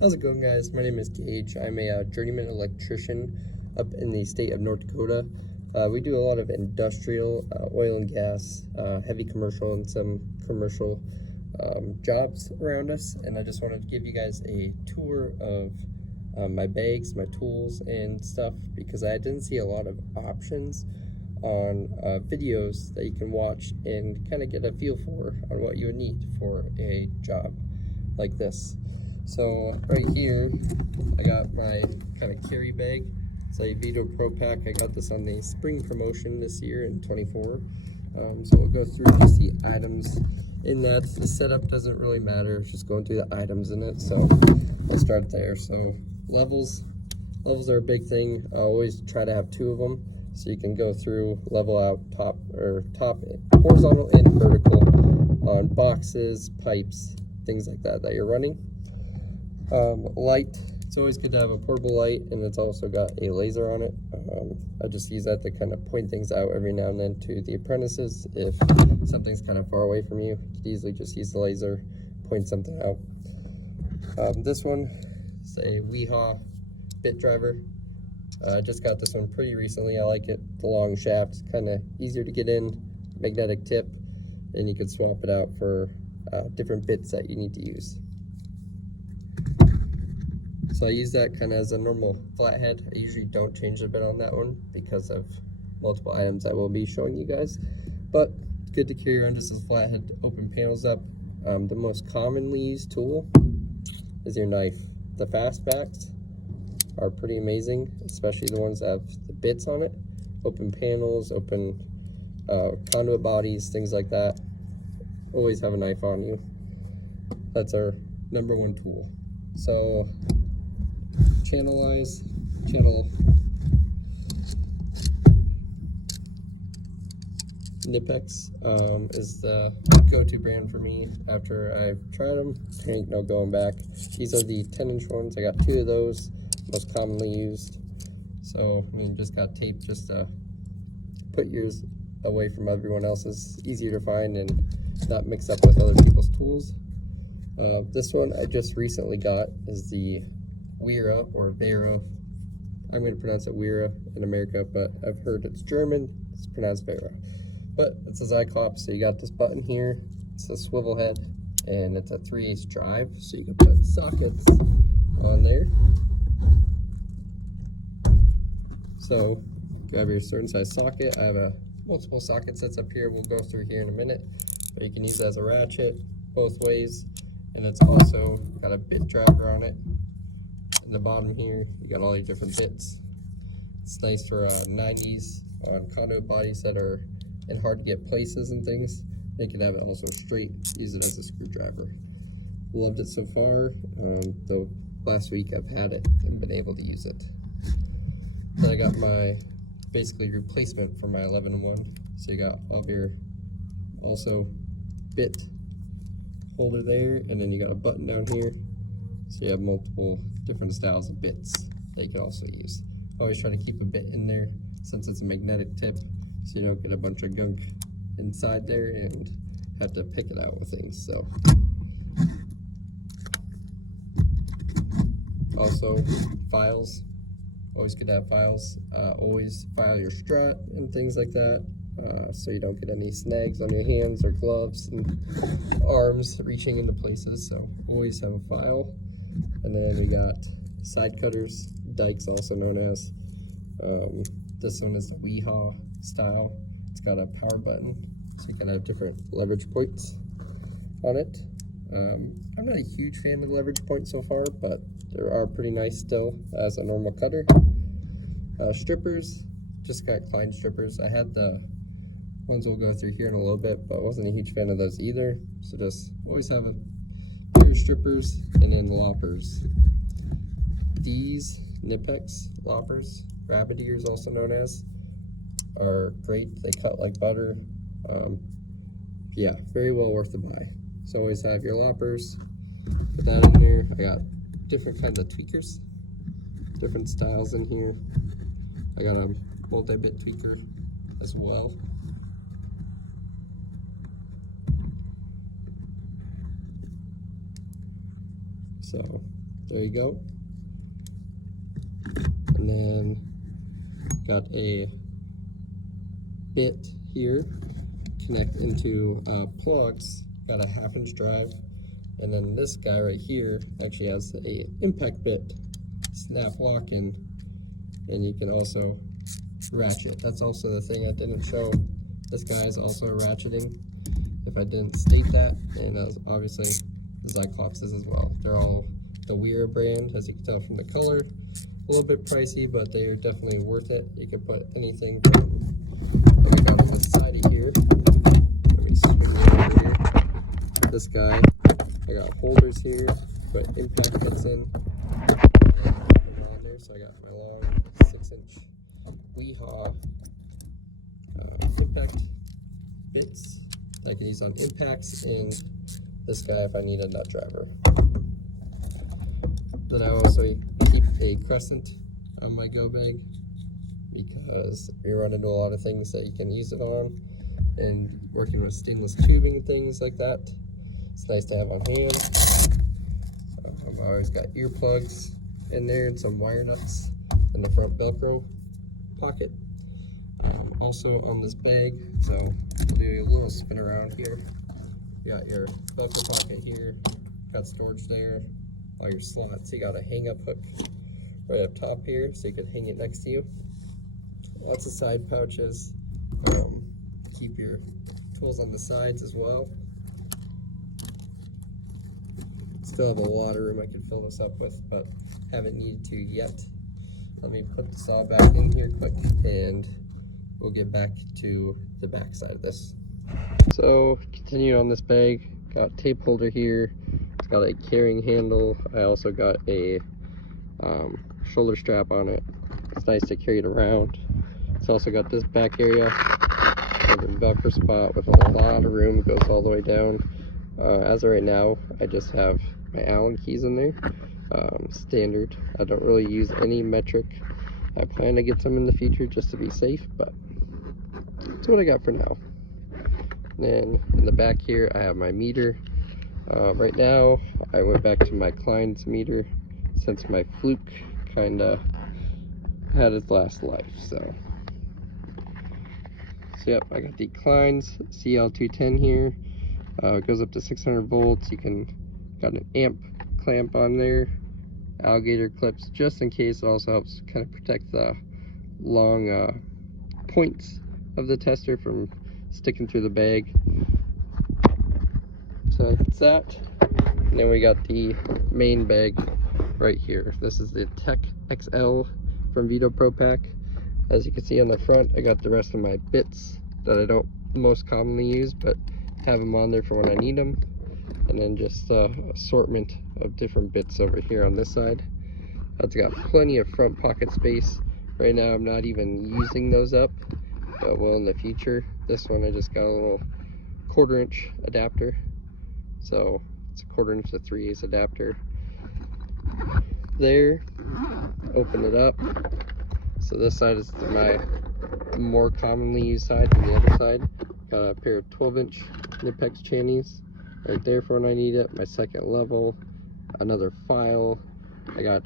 How's it going, guys? My name is Gaige. I'm a Journeyman Electrician up in the state of North Dakota. We do a lot of industrial, oil and gas, heavy commercial, and some commercial jobs around us. And I just wanted to give you guys a tour of my bags, my tools, and stuff, because I didn't see a lot of options on videos that you can watch and kind of get a feel for on what you would need for a job like this. So right here, I got my kind of carry bag. It's a Vito Pro Pack. I got this on the spring promotion this year in 24. So we'll go through just the items in that. The setup doesn't really matter, it's just going through the items in it. So let's start there. So levels are a big thing. I always try to have 2 of them, so you can go through, level out top horizontal and vertical on boxes, pipes, things like that you're running. Light, it's always good to have a portable light, and it's also got a laser on it. I just use that to kind of point things out every now and then to the apprentices. If something's kind of far away from you, you could easily just use the laser, point something out. This one is a Weehaw bit driver. I just got this one pretty recently. I like it. The long shaft, kind of easier to get in, magnetic tip, and you could swap it out for different bits that you need to use. So I use that kind of as a normal flathead. I usually don't change the bit on that one because of multiple items I will be showing you guys. But it's good to carry around just as a flathead to open panels up. The most commonly used tool is your knife. The fastbacks are pretty amazing, especially the ones that have the bits on it. Open panels, open conduit bodies, things like that. Always have a knife on you. That's our #1 tool. So channel Nipex is the go-to brand for me after I've tried them. There ain't no going back. These are the 10-inch ones. I got 2 of those, most commonly used. So I mean, just got tape just to put yours away from everyone else's. Easier to find and not mix up with other people's tools. This one I just recently got is the Wera or Vera. I'm going to pronounce it Wera in America, but I've heard it's German. It's pronounced Vera. But it's a Zyclops, so you got this button here. It's a swivel head, and it's a 3/8 drive, so you can put sockets on there. So grab your certain size socket. I have multiple socket sets up here. We'll go through here in a minute, but you can use it as a ratchet both ways. And it's also got a bit driver on it. In the bottom here, you got all your different bits. It's nice for 90s conduit bodies that are in hard to get places and things. You can have it also straight, use it as a screwdriver. Loved it so far, though last week I've had it and been able to use it. Then I got my basically replacement for my 11-1. So you got all your also bit holder there, and then you got a button down here, so you have multiple different styles of bits that you can also use. Always try to keep a bit in there since it's a magnetic tip, so you don't get a bunch of gunk inside there and have to pick it out with things. So also files, always good to have files. Always file your strut and things like that, so you don't get any snags on your hands or gloves and arms reaching into places. So always have a file. And then we got side cutters, dikes also known as. This one is the Weehaw style. It's got a power button, so you can have different leverage points on it. I'm not a huge fan of leverage points so far, but they are pretty nice still as a normal cutter. Strippers, just got Klein strippers. I had the ones we'll go through here in a little bit, but I wasn't a huge fan of those either. So just always have a pair of strippers and then loppers. These Nipex loppers, rabbit ears also known as, are great. They cut like butter. Yeah, very well worth the buy. So always have your loppers. Put that in there. I got different kinds of tweakers, different styles in here. I got a multi-bit tweaker as well. So There you go. And then got a bit here, connect into plugs, got a 1/2 inch drive, and then this guy right here actually has a impact bit, snap lock in, and you can also ratchet. That's also the thing I didn't show. This guy is also ratcheting, if I didn't state that, and as obviously the Cyclops is as well. They're all the Weir brand, as you can tell from the color. A little bit pricey, but they're definitely worth it. You can put anything like I got on the side of here. Let me swing it over here. This guy, I got holders here, put impact bits in. On there, so I got my long 6-inch Weehaw impact bits I can use on impacts, and this guy if I need a nut driver. Then I also keep a crescent on my go bag because you run into a lot of things that you can use it on, and working with stainless tubing and things like that, it's nice to have on hand. I've always got earplugs in there and some wire nuts in the front Velcro pocket. Also on this bag, so I'll do a little spin around here. You got your Velcro pocket here, got storage there, all your slots. You got a hang up hook right up top here, so you can hang it next to you. Lots of side pouches. Keep your tools on the sides as well. Still have a lot of room I can fill this up with, but haven't needed to yet. Let me put this all back in here quick, and we'll get back to the back side of this. So continue on this bag, got tape holder here. It's got a carrying handle. I also got a shoulder strap on it. It's nice to carry it around. It's also got this back area, a Velcro spot with a lot of room. It goes all the way down. As of right now, I just have my Allen keys in there. Standard. I don't really use any metric. I plan to get some in the future just to be safe, but that's what I got for now. And then in the back here, I have my meter. Right now, I went back to my Klein's meter since my Fluke kind of had its last life. So yep, I got the Klein's CL210 here. It goes up to 600 volts. You can got an amp clamp on there, alligator clips just in case. It also helps kind of protect the long points of the tester from sticking through the bag. So that's that. And then we got the main bag right here. This is the Tech XL from Vito Pro Pack. As you can see on the front, I got the rest of my bits that I don't most commonly use, but have them on there for when I need them. And then just assortment of different bits over here on this side. That's got plenty of front pocket space. Right now I'm not even using those up, but will in the future. This one I just got a little 1/4 inch adapter. So it's a 1/4 inch to 3/8 adapter. There, open it up. So this side is my more commonly used side than the other side. Got a pair of 12-inch Nipex trannies right there for when I need it. My second level, another file. I got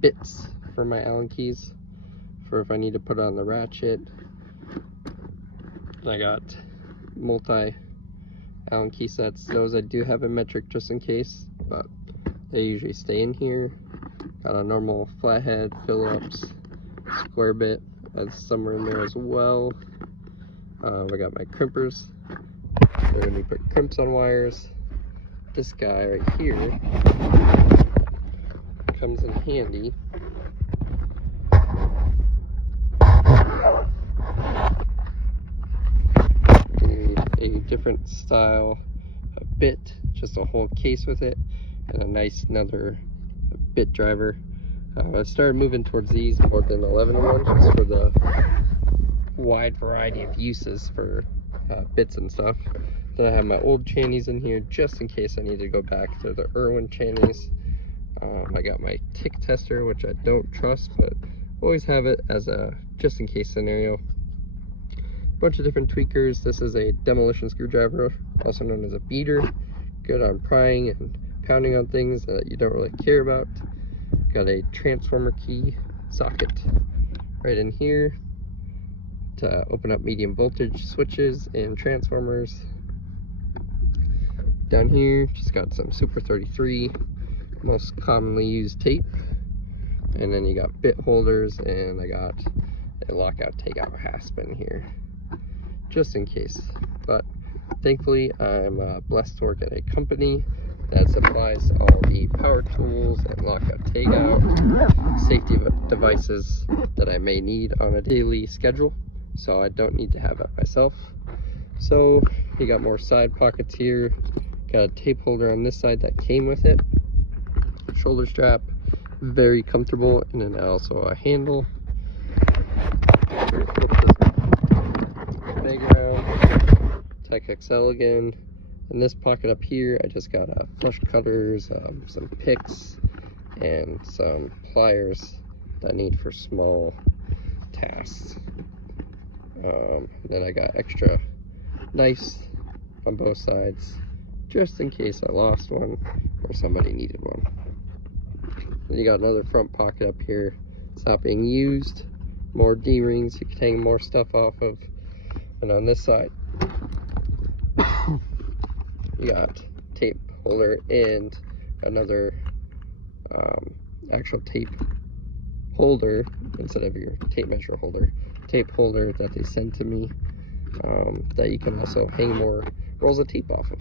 bits for my Allen keys for if I need to put it on the ratchet. And I got multi Allen key sets. Those I do have a metric just in case, but they usually stay in here. Got a normal flathead, Phillips, square bit, that's somewhere in there as well. I got my crimpers. They're going to be putting crimps on wires. This guy right here comes in handy. A different style of bit, just a whole case with it, and a nice another bit driver. I started moving towards these more than 11-1 just for the wide variety of uses for bits and stuff. Then I have my old trannies in here just in case I need to go back to the Irwin trannies. I got my tick tester, which I don't trust, but always have it as a just in case scenario. Bunch of different tweakers. This is a demolition screwdriver, also known as a beater, good on prying and pounding on things that you don't really care about. Got a transformer key socket right in here to open up medium voltage switches and transformers. Down here, just got some Super 33, most commonly used tape. And then you got bit holders, and I got a lockout takeout hasp in here, just in case. But thankfully, I'm blessed to work at a company that supplies all the power tools and lockout takeout safety devices that I may need on a daily schedule, so I don't need to have it myself. So you got more side pockets here, got a tape holder on this side that came with it, shoulder strap, very comfortable, and then also a handle. Flip this bag around, Tech XL again. In this pocket up here, I just got flush cutters, some picks, and some pliers that I need for small tasks. Then I got extra knives on both sides, just in case I lost one or somebody needed one. Then you got another front pocket up here. It's not being used. More D-rings you can hang more stuff off of. And on this side, you got tape holder and another actual tape holder instead of your tape measure holder. Tape holder that they send to me that you can also hang more rolls of tape off of.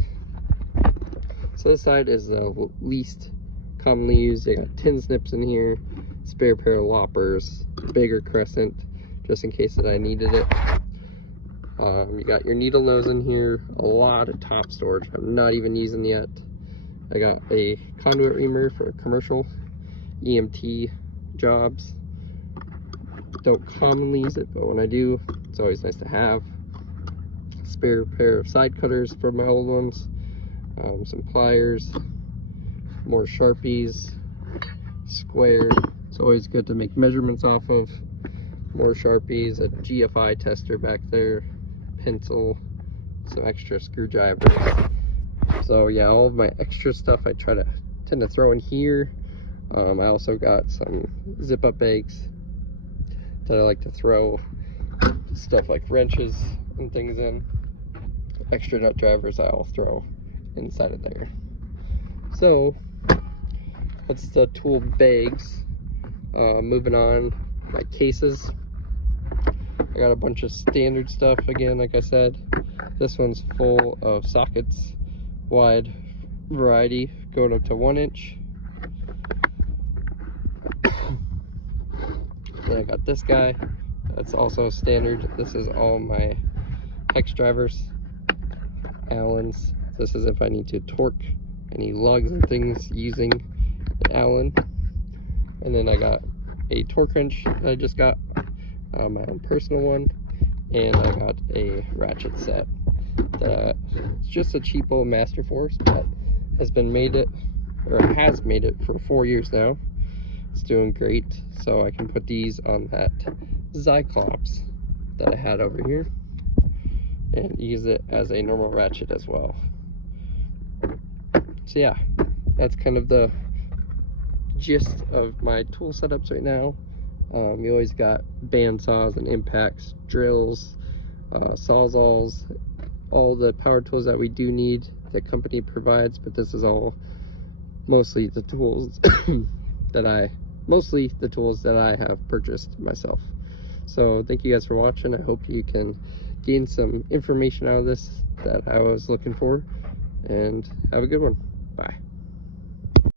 So this side is the least commonly used. They got tin snips in here, spare pair of loppers, bigger crescent just in case that I needed it. You got your needle nose in here, a lot of top storage I'm not even using yet. I got a conduit reamer for commercial EMT jobs. Don't commonly use it, but when I do, it's always nice to have. Spare pair of side cutters for my old ones, some pliers, more Sharpies, square. It's always good to make measurements off of. More Sharpies, a GFI tester back there, pencil, some extra screwdrivers. So yeah, all of my extra stuff I tend to throw in here. I also got some zip-up bags that I like to throw stuff like wrenches and things in. Extra nut drivers I'll throw inside of there. So that's the tool bags. Moving on, my cases. I got a bunch of standard stuff again, like I said. This one's full of sockets, wide variety, going up to 1 inch. Then I got this guy, that's also standard. This is all my hex drivers, Allens. This is if I need to torque any lugs and things using an Allen. And then I got a torque wrench that I just got, my own personal one, and I got a ratchet set. It's just a cheapo Master Force, but has made it for 4 years now. It's doing great, so I can put these on that Cyclops that I had over here and use it as a normal ratchet as well. So yeah, that's kind of the gist of my tool setups right now. You always got band saws and impacts, drills, sawzalls, all the power tools that we do need the company provides, but this is all mostly the tools that I have purchased myself. So thank you guys for watching. I hope you can gain some information out of this that I was looking for, and have a good one. Bye.